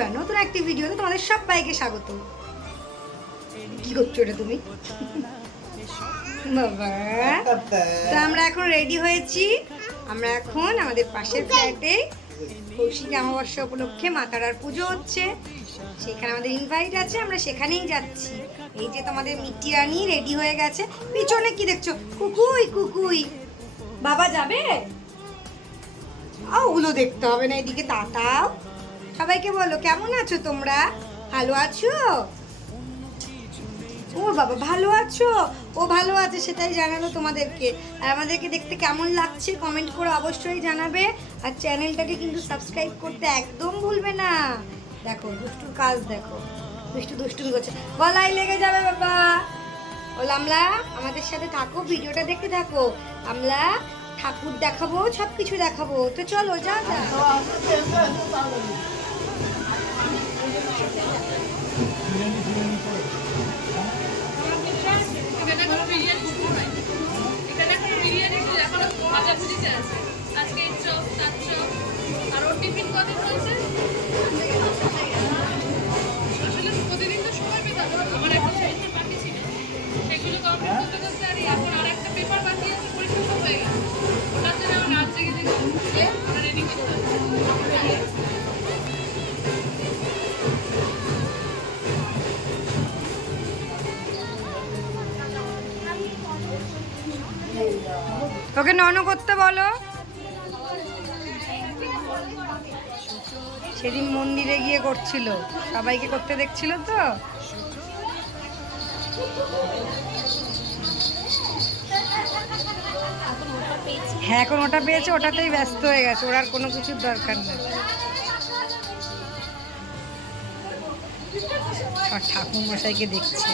বন্ধুরা, নতুন একটি ভিডিওতে তোমাদের সবাইকে স্বাগত। কি করছো এটা তুমি? বাবা, তো আমরা এখন রেডি হয়েছি। আমরা এখন আমাদের পাশের ফ্ল্যাটে কৌশিক অমাবস্যা উপলক্ষে মা তারার পুজো হচ্ছে, সেখানে আমাদের ইনভাইট আছে, আমরা সেখানেই যাচ্ছি। এই যে তোমাদের মিষ্টি রানী রেডি হয়ে গেছে। পিছনে কি দেখছো? কুকুই কুকুই। বাবা যাবে? ওগুলো দেখতে হবে না, এদিকে তাতাও। সবাইকে বলো কেমন আছো তোমরা? ভালো আছো? ও বাবা ভালো আছো? ও ভালো আছে সেটাই জানালো তোমাদেরকে। আর আমাদেরকে দেখতে কেমন লাগছে কমেন্ট করে অবশ্যই জানাবে। আর চ্যানেলটাকে কিন্তু সাবস্ক্রাইব করতে একদম ভুলবে না। দেখো দুষ্টুর কাজ, দেখো দুষ্টু দুষ্টুমি করছে, গলায় লেগে যাবে বাবা। ও লামলা, আমাদের সাথে থাকো, ভিডিওটা দেখতে থাকো। আমরা ঠাকুর দেখাবো, সব কিছু দেখাবো। তো চলো যা যা। আজকে চপ তার চপ আর ওর টিফিন কত চলছে? আসলে প্রতিদিন তো সময় পেতাম, আমার একটা সাহিত্য বাকি ছিল, সেগুলো কমপ্লিট করতে করতে আর এখন আর একটা পেপার বাকি আছে, পরীক্ষা সব হয়ে গেছে। ওটার জন্য আমার রাত জেগে থেকে ওটা রেডি করতে হবে। তোকে নন করতে বলো। সেদিন মন্দিরে গিয়ে করছিল, সবাইকে করতে দেখছিল তো। হ্যাঁ এখন ওটা পেয়েছে, ওটাতেই ব্যস্ত হয়ে গেছে, ওর আর কোনো কিছুর দরকার নেই। আর ঠাকুর মশাইকে দেখছে।